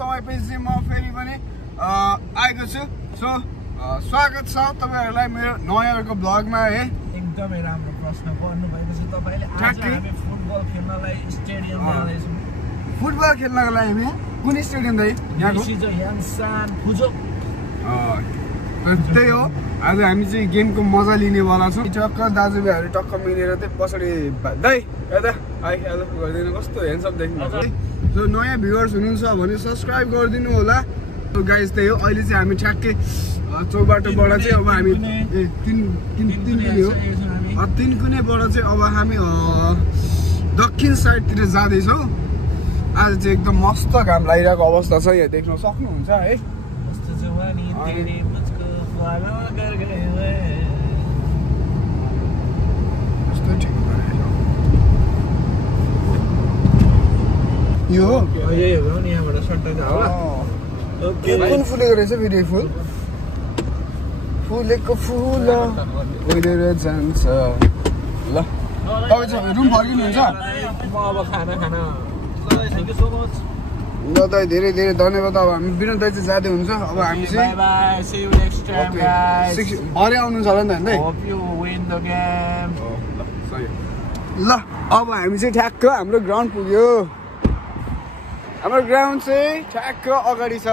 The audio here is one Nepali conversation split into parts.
समयपछि म फेरि पनि आएको छु सो स्वागत छ तपाईहरुलाई मेरो नयाँ अर्को ब्लगमा है एकदमै राम्रो प्रश्न गर्नु भएको छ तपाईले आज हामी फुटबल खेल्नलाई स्टेडियम जाँदैछौँ फुटबल खेल्नको लागि हामी कुन स्टेडियम दाइ यहाँको यानसान फुजो त्यही हो आज हामी चाहिँ गेमको मजा लिनेवाला छौँ टक्क दाजुभाइहरू टक्क मिलेर चाहिँ पछाडि दाइ यता हाई हेलो गरिदिनु कस्तो ह्यान्डसम देख्नु सो नयाँ भ्युअर्स हुनुहुन्छ भने सब्सक्राइब गरिदिनु होला गाइस त्यही हो अहिले चाहिँ हामी ठ्याक्कै चौबाटोबाट चाहिँ अब हामी तीन कुनेबाट चाहिँ अब हामी दक्षिण साइडतिर जाँदैछौँ आज चाहिँ एकदम मस्त घाम लागिरहेको अवस्था छ यहाँ देख्न सक्नुहुन्छ है यो कुन फुलेको रहेछ फेरि फुल फुलेको फुल उडेर जान्छ ल तपाईँ चाहिँ रुम फर्किनुहुन्छ ल दाइ धेरै धेरै धन्यवाद अब हामी विनोद दाइ चाहिँ जाँदै हुन्छ अब हामी चाहिँ भरे आउनुहुन्छ होला नि त ल अब हामी चाहिँ ठ्याक्क हाम्रो ग्राउन्ड पुग्यो हाम्रो ग्राउन्ड चाहिँ ठ्याक्क अगाडि छ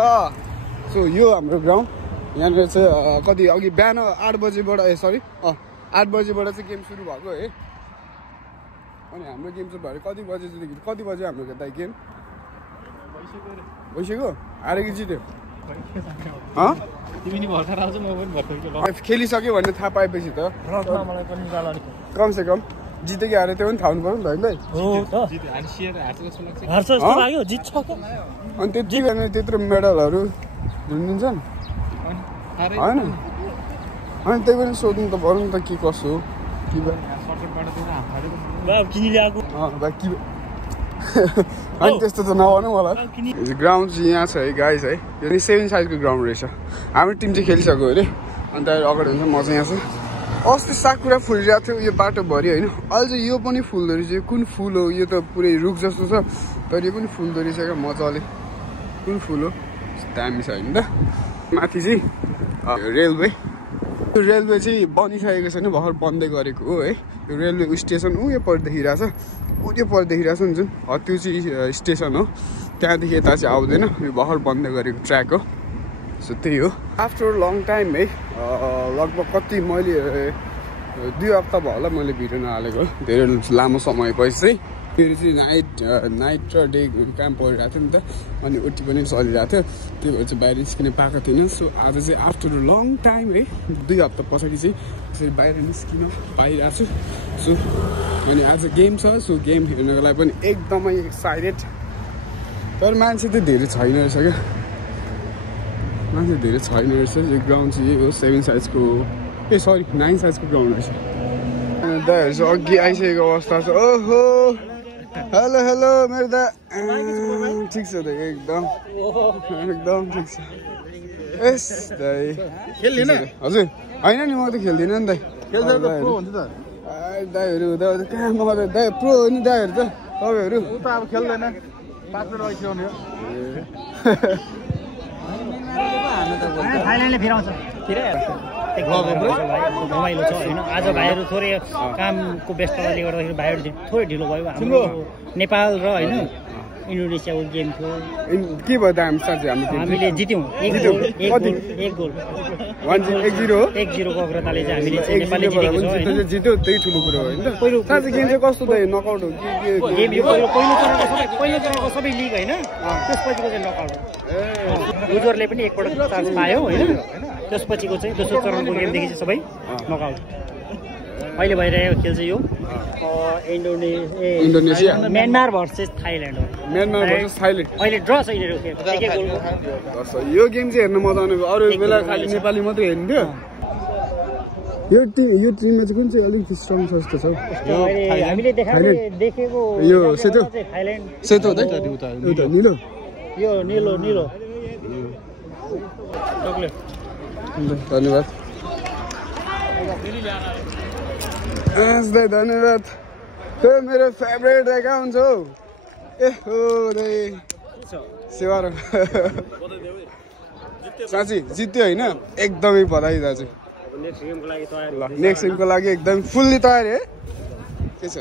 सो यो हाम्रो ग्राउन्ड यहाँनिर चाहिँ कति अघि बिहान 8 बजेबाट 8 बजेबाट चाहिँ गेम सुरु भएको है अनि हाम्रो गेम चाहिँ भरे कति बजे हाम्रो दाइ गेम भइसक्यो हारे कि जित्यो खेलिसक्यो भन्ने थाहा पाएपछि त कमसे कम जित्यो कि हारे त्यो पनि थाहा हुनु पर्यो नि त अनि त्यति गर्ने त्यत्रो मेडलहरू झुन्डिन्छन् होइन अनि त्यही पनि सोध्नु त पर्यो नि त के कसो हो अनि त्यस्तो त नभनौँ होला ग्राउन्ड चाहिँ यहाँ छ है गाइस है यो 7 साइजको ग्राउन्ड रहेछ हाम्रो टिम चाहिँ खेलिसक्यो अरे अन्त अगाडि हुन्छ म चाहिँ यहाँ छु अस्ति साकुरा फुलिरहेको थियो यो बाटोभरि होइन अहिले चाहिँ यो पनि फुल्दो रहेछ यो कुन फुल हो यो त पुरै रुख जस्तो छ तर यो पनि फुल्दो रहेछ क्या मजाले कुन फुल हो दामी छ होइन त माथि चाहिँ रेलवे यो रेलवे चाहिँ बनिसकेको छैन भर्खर बन्दै गरेको हो है यो रेलवे स्टेसन यो पर देखिरहेछ यो पर देखिरहेछ नि जुन त्यो चाहिँ स्टेसन हो त्यहाँदेखि यता चाहिँ आउँदैन यो भर्खर बन्दै गरेको ट्र्याक हो सो त्यही हो आफ्टर लङ टाइम है लगभग कति मैले 2 हप्ता भयो होला मैले भिडियो नहालेको धेरै लामो समय पछि चाहिँ फेरि चाहिँ नाइट र डे काम परिरहेको थियो नि त अनि ओटी पनि चलिरहेको थियो त्यही भएर चाहिँ बाहिर निस्किन पाएको थिएन सो आज चाहिँ आफ्टर लङ टाइम है 2 हप्ता पछाडि चाहिँ यसरी बाहिर निस्किन पाइरहेको छु सो अनि आज गेम छ सो गेम हेर्नको लागि पनि एकदमै एक्साइटेड तर मान्छे चाहिँ धेरै छैन रहेछ क्या मान्छे धेरै छैन रहेछ यो ग्राउन्ड चाहिँ हो 7 साइजको 9 साइजको ग्राउन्ड रहेछ दाइहरू चाहिँ अघि आइसकेको अवस्था छ ओहो हेलो हेलो मेरो दा ठिक छ दाइ एकदम ठिक छ यस दाइ खेल्दिन हजुर होइन नि म त खेल्दिनँ नि दाइ दाइहरू हुँदा कहाँ म दाइ प्रो हो नि दाइहरू त तपाईँहरू ऊ त अब खेल्दैन पाक्नु रहिसक्यो थाइल्यान्डले फिराउँछ रमाइलो छ होइन आज भाइहरू थोरै कामको व्यस्तताले गर्दाखेरि भाइहरू थोरै ढिलो भयो हाम्रो नेपाल र होइन इन्डोनेसियाको गेम थियो के भयो त हामीले जित्यौँ 1 गोल 1-0 को अग्रताले चाहिँ हामीले नेपालले जितेको छ जित्यो त्यही ठुलो कुरो हो नि त साँच्चै गेम चाहिँ कस्तो त नकआउट हो गेम यो पहिलो चरणको सबै लिग होइन त्यसपछिको चाहिँ नकआउट लुजरले पनि एकपल्ट चान्स पायो होइन त्यसपछिको चाहिँ दोस्रो चरणको गेमदेखि चाहिँ सबै नकआउट अहिले भइरहेको खेल चाहिँ यो इन्डोनेसिया म्यानमार भर्सेस थाइल्यान्ड हो अहिले ड्र छ यिनीहरू यो गेम चाहिँ हेर्न मजा आउने अरू बेला खालि नेपाली मात्रै हेर्नु थियो यो टिममा चाहिँ कुन चाहिँ अलिक स्ट्रङ छ जस्तो छ हामीले देखेको यो सेतो सेतो निलो यो निलो धन्यवाद धन्यवाद त्यो मेरो फेभरेट एकाउन्ट हो ए हो सेवा साँच्ची जित्यो होइन एकदमै बधाई दाजु ल नेक्स्ट गेमको लागि एकदम फुल्ली तयार है के छ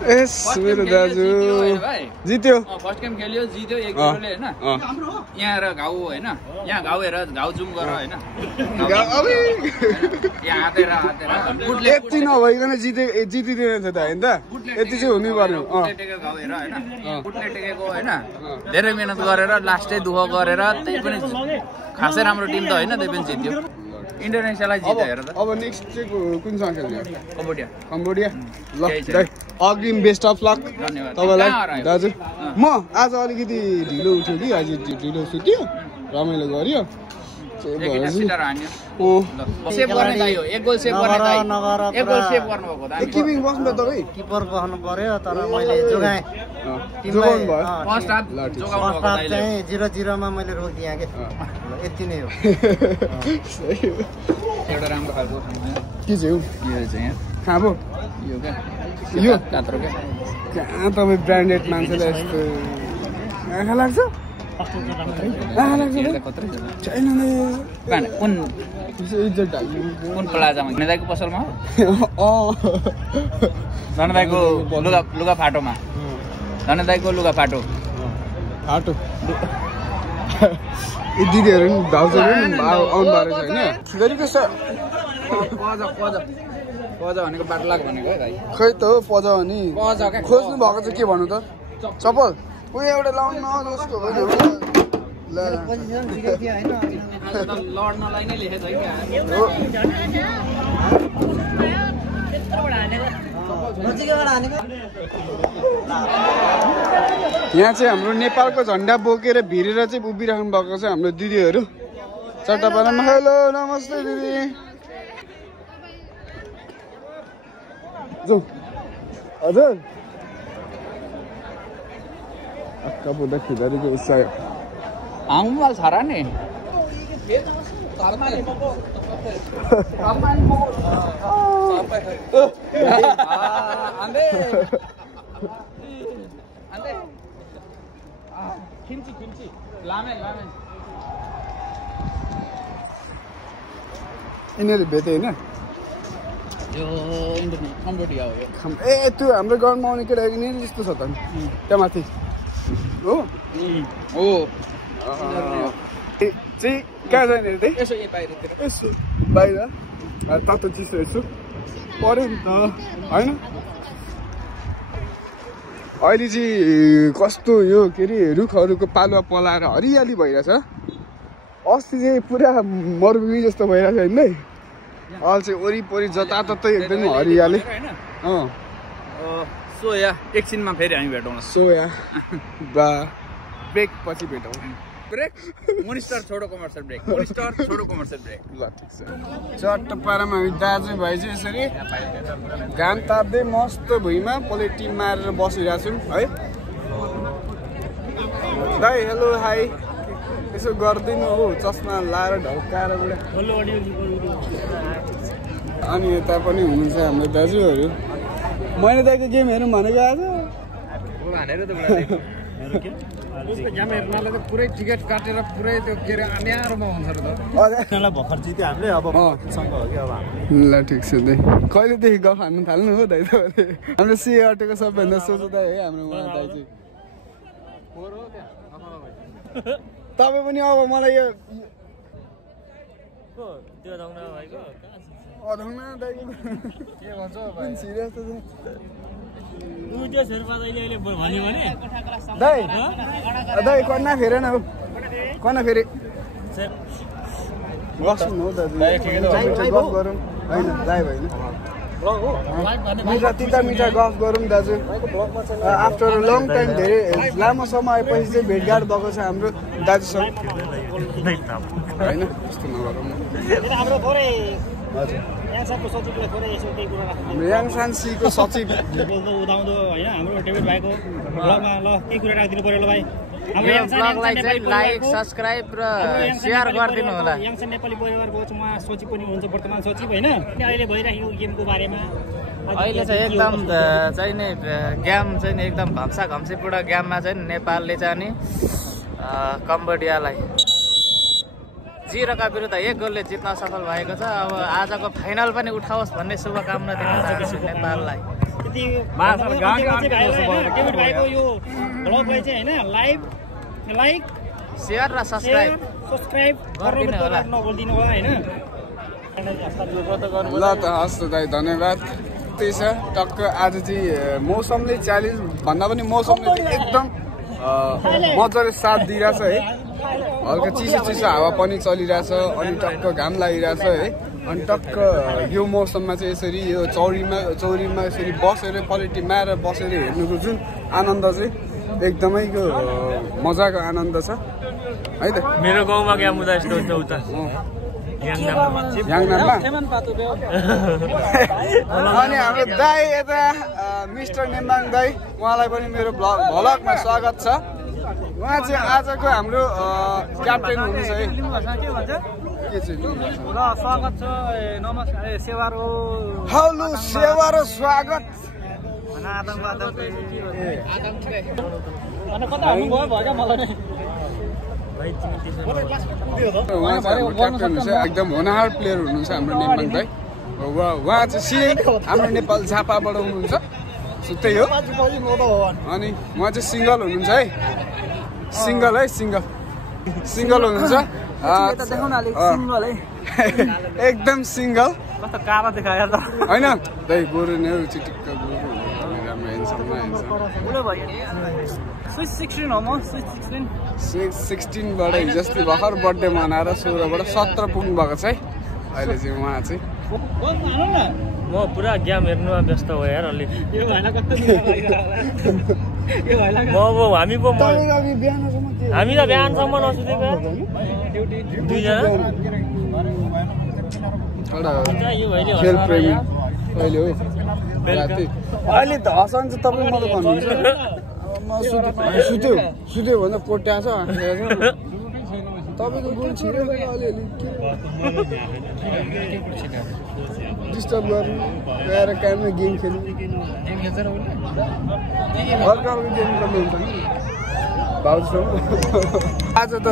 एस मेरो दाजु जित्यो फर्स्ट गेम खेल्यो जित्यो 1-0 ले हैन यहाँ र घाउ हैन यहाँ घाउ हेर घाउ जुम गर हैन यहाँ हातेर गुडले यति नभइकन जितिदिएन त हैन त यति चाहिँ हुनै पर्यो टेकेको घाउ हेर हैन गुडले टेकेको हैन धेरै मेहनत गरेर लास्टै दुख गरेर त्यही पनि खासै राम्रो टिम त हैन त्यही पनि जित्यो इन्डोनेसियालाई जित्यो हेर त अब नेक्स्ट चाहिँ कुनसँग खेल्ने कम्बोडिया ल अग्रिम बेस्ट अफ लक तपाईँलाई दाजु म आज अलिकति ढिलो उठ्यो कि आज ढिलो सुत्यो रमाइलो गर्यो किपिङ बस्नु त तपाईँ किपर बस्नु पर्यो तर मैले जोगाएँ जोगाउनु भयो चाहिँ 0-0 मा मैले रोकिदिएँ के यति नै हो एउटा राम्रो खालको के चाहिँ हो यो चाहिँ खाबो यो क्या यो कात्रो क्या कहाँ तपाईँ ब्रान्डेड मान्छेलाई यस्तो आँखा लाग्छ आँखा लाग्छ छैन कुन इज्जत ढाल्नु कुन प्लाजामा धनदाईको पसलमा धनदाईको लुगा फाटोमा धनदाईको लुगा फाटो फाटो ए दिदीहरू पनि भाउजूहरू पनि आउनु भएको रहेछ होइन कस्तो पजा भनेको बाटलाग भनेको है भाइ खै त हो पजा हो नि खोज्नु भएको चाहिँ के भन्नु त चप्पल उयो एउटा लाउनु न जसको लड्नलाई नै लेखेको छ यहाँ चाहिँ हाम्रो नेपालको झन्डा बोकेर भिरेर चाहिँ उभिराख्नु भएको छ हाम्रो दिदीहरू चट्टापाडामा हेलो नमस्ते दिदी जाउँ हजुर अक्का बोल्दा खिदारीको उत्साह आउमाल छारा नि यिनीहरू भेटे होइन कम्बोडिया हो ए त्यो हाम्रो गाउँमा आउने केटाहरू यिनीहरू जस्तो छ त त्यहाँ माथि हो चाहिँ कहाँ जाने त्यही यसो बाहिरतिर यसो बाहिर तातो चिसो यसो पऱ्यो नि त होइन अहिले चाहिँ कस्तो यो के अरे रुखहरूको पालुवा पलाएर हरियाली भइरहेछ अस्ति चाहिँ पुरा मरुभूमि जस्तो भइरहेछ होइन अहिले चाहिँ वरिपरि जताततै एकदम हरियाली सोया एकछिनमा फेरि हामी भेटौँ सोया बा ब्रेक पछि भेटौँ ब्रेक मोनिस्टर छोडो कमर्सियल ब्रेक मोनिस्टर छोडो कमर्सियल ब्रेक ल ठिक छ चट्ट पारामा हामी दाजुभाइ चाहिँ यसरी घाम ताप्दै मस्त भुइँमा पोलिटिम मारेर बसिरहेको छौँ है दाइ हेलो हाई यसो गरिदिनु हो चस्मा लाएर ढल्काएर अनि यता पनि हुनुहुन्छ हाम्रो दाजुहरू मैले दाइको गेम हेरौँ भनेको आज गेम हेर्नलाई त पुरै टिकट काटेर पुरै त्यो के अरे अन्यारोमा हुन्छ र त भर्खर जित्यो हामीले अब सँग हो कि अब ल ठिक छ दाइ कहिलेदेखि गफ हान्नु थाल्नु हो दाइ तपाईँले हाम्रो सिए अटेको सबभन्दा सोझो दाइ है हाम्रो उहाँ दाइ चाहिँ तपाईँ पनि अब मलाई यो अधौना दाइको के भन्छ भाइ सिरियस दाइ दाइ कन्ना फेर न कन्ना फेरि बस्नु हो दाजु गफ गरौँ होइन दाइ होइन मिठा तिता मिठा गफ गरौँ दाजु आफ्टर लङ टाइम धेरै लामो समय आएपछि चाहिँ भेटघाट भएको छ हाम्रो दाजुसँग होइन त्यस्तो नगरौँ हजुर याङसानसीको सचिव उदाउँदो होइन हाम्रो डेभिड भाइको ब्लगमा ल केही कुरा राखिदिनु पर्यो ल भाइ ब्लगलाई चाहिँ लाइक सब्सक्राइब र सेयर गरिदिनु होला याङसान नेपाली परिवारको उहाँ सचिव पनि हुनुहुन्छ वर्तमान सचिव होइन अहिले भइरहेको गेमको बारेमा अहिले चाहिँ एकदम चाहिँ नि गेम चाहिँ नि एकदम घम्सा घम्सीपूर्ण गेममा चाहिँ नेपालले चाहिँ नि कम्बोडियालाई 0 का विरुद्ध 1 गोलले जित्न सफल भएको छ। अब आजको फाइनल पनि उठाओस् भन्ने शुभकामना दिन चाहन्छु नेपाललाई। डेभिड भाइको यो ब्लगलाई चाहिँ हैन लाइक शेयर र सब्स्क्राइब गरिदिनु होला, नभुल्दिनु होला हैन। ल त हस् त दाइ, धन्यवाद। त्यही छ टक्क आज चाहिँ मौसमले च्यालेन्ज भन्दा पनि मौसमले एकदम मजाले साथ दिइरहेछ है। हल्का चिसो हावा पनि चलिरहेछ अनि टक्क घाम लागिरहेछ है। अनि टक्क यो मौसममा चाहिँ यसरी यो चौरीमा यसरी बसेर पलेटी मारेर बसेर हेर्नुको जुन आनन्द चाहिँ एकदमै मजाको आनन्द छ है त। मेरो गाउँमा क्या मुदा यस्तो हुन्छ उता याङनाममा अनि हाम्रो दाई यता मिस्टर नेम्बाङ दाई, उहाँलाई पनि मेरो भ्लगमा स्वागत छ। उहाँ चाहिँ आजको हाम्रो क्याप्टेन हुनुहुन्छ है। स्वागत छ, नमस्कार, सेवारो हेलो सेवारो स्वागत। एकदम होनहार प्लेयर हुनुहुन्छ हाम्रो नेम्बाङ दाई। उहाँ चाहिँ हाम्रो नेपाल झापाबाट हुनुहुन्छ, त्यही हो। अनि उहाँ चाहिँ सिङ्गल हुनुहुन्छ है, सिङ्गल हुनुहुन्छ एकदम सिङ्गल होइन दाइ। गोरु नै चिटिक्क स्विच 16बाट हिजोस्ति भर्खर बर्थडे मनाएर 16बाट 17 पुग्नु भएको छ है अहिले चाहिँ उहाँ चाहिँ। म पुरा गेम हेर्नुमा व्यस्त हो यार अलि। हामी त बिहानसम्म नसुतेको दुईजना खेल प्रेमी अहिले हो अहिले हसन चाहिँ तपाईँ मलाई भन्नुहुन्छ सुत्यो भन्दा कोट्या छ तपाईँको गुण छिटो अलिअलि डिस्टर्ब गर्नु गएर काममा गेम खेल्नु हल्का हल्का गेम गर्नु हुन्छ नि भाउजूसँग। आज त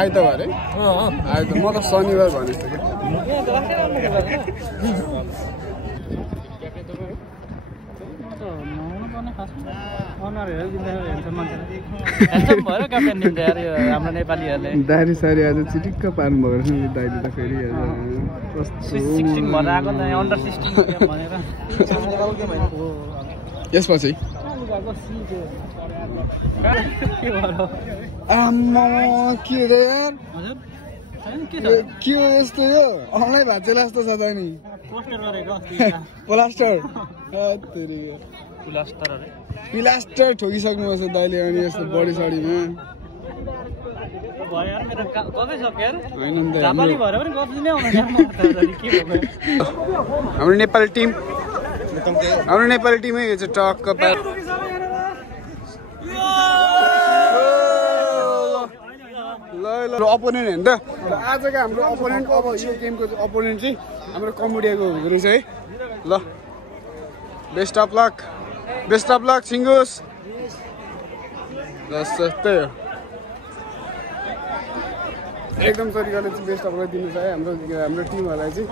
आइतबार है, आइतबार म त शनिबार भनेको थिएँ हाम्रो नेपालीहरूले दारी सारी आज चिटिक्क पार्नुभएको छ नि दाइले त फेरि यसपछि आम्मा के हो यार, के हो यस्तो यो अनलाइन भाँचेला जस्तो छ त नि प्लास्टर ठोकिसक्नु भएको छ दाइले। अनि यस्तो बडी सडीमा हाम्रो नेपाली टिमै यो चाहिँ टक्क ल अपोनेन्ट हेर्नु त आजको हाम्रो अपोनेन्ट। अब यो गेमको अपोनेन्ट चाहिँ हाम्रो कम्बोडियाको हुँदो रहेछ है। ल बेस्ट अफ लक सिङ्गोस। त्यही हो एकदम तरिकाले चाहिँ बेस्ट अफ लक दिनु छ है हाम्रो टिमहरूलाई चाहिँ।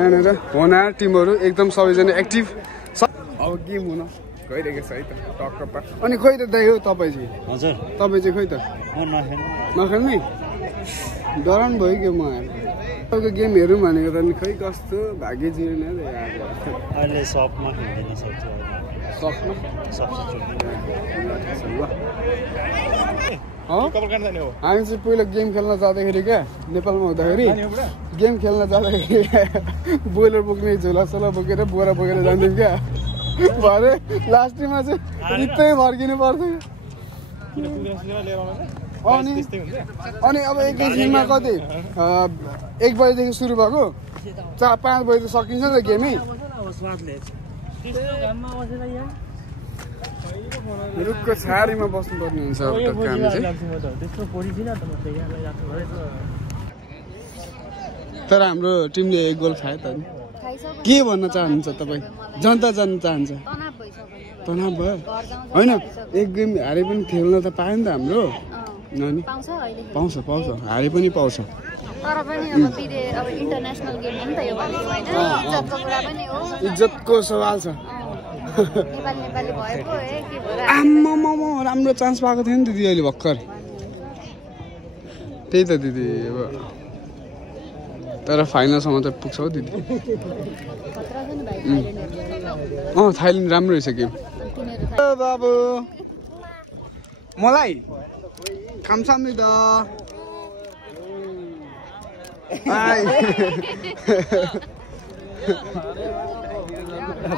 यहाँनिर होनहार टिमहरू एकदम सबैजना एक्टिभ। अब गेम हुन गइरहेको छ है त टक्क। अनि खोइ त दाइ हो तपाईँ चाहिँ? हजुर तपाईँ चाहिँ खोइ त नखेल्ने डराउनु भयो कि म तपाईँको गेम हेरौँ भनेको त नि खोइ कस्तो भाग्य जिरेन अहिले सपमा खेल्दैन हामी चाहिँ पहिला गेम खेल्न जाँदाखेरि क्या नेपालमा हुँदाखेरि गेम खेल्न जाँदाखेरि बोइलर बोक्ने झोलासोला बोकेर बोरा बोकेर जान्थ्यौँ क्या। भरे लास्टमा चाहिँ रित्तै फर्किनु पर्थ्यो। अनि अब एकैछिनमा कति 1 बजीदेखि सुरु भएको 4-5 बजी त सकिन्छ नि त गेमै। रुखको छारीमा बस्नुपर्ने हुन्छ अब त काम चाहिँ। तर हाम्रो टिमले 1 गोल खायो त नि। के भन्न चाहनुहुन्छ तपाईँ? जनता जान्न चाहन्छ? तनाव भयो होइन? एक गेम हारे पनि खेल्न त पायो नि त हाम्रो नानी। पाउँछ पाउँछ, हारे पनि पाउँछ। तर पनि अब इन्टरनेसनल गेम हो नि त यो भनेको हैन, इज्जतको कुरा पनि हो। इज्जतको सवाल छ। नेपाली भएको हे के भयो? आम्मामा राम्रो चान्स पाएको थियो नि दिदी अहिले भर्खर। त्यही त दिदी, अब तर फाइनलसम्म त पुग्छ हौ दिदी। थाइल्यान्ड राम्रो रहेछ गेम। बाबु मलाई 감사합니다।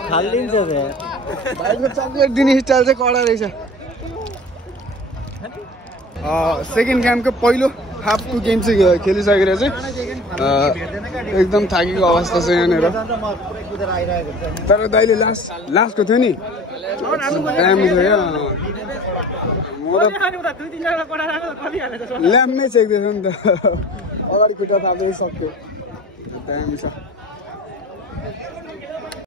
फालिदिन्छ भाइको चक्लेट दिने स्टाइल चाहिँ कडा रहेछ। सेकेन्ड गेमको पहिलो हाफको गेम चाहिँ खेलिसकेर चाहिँ एकदम थाकेको अवस्था छ यहाँनिर। तर दाइले लास्टको थियो नि दामी थियो क्या। ल्याम्मै चेक्दैछ नि त, अगाडि खुट्टा थाप्दै सक्यो। दामी छ।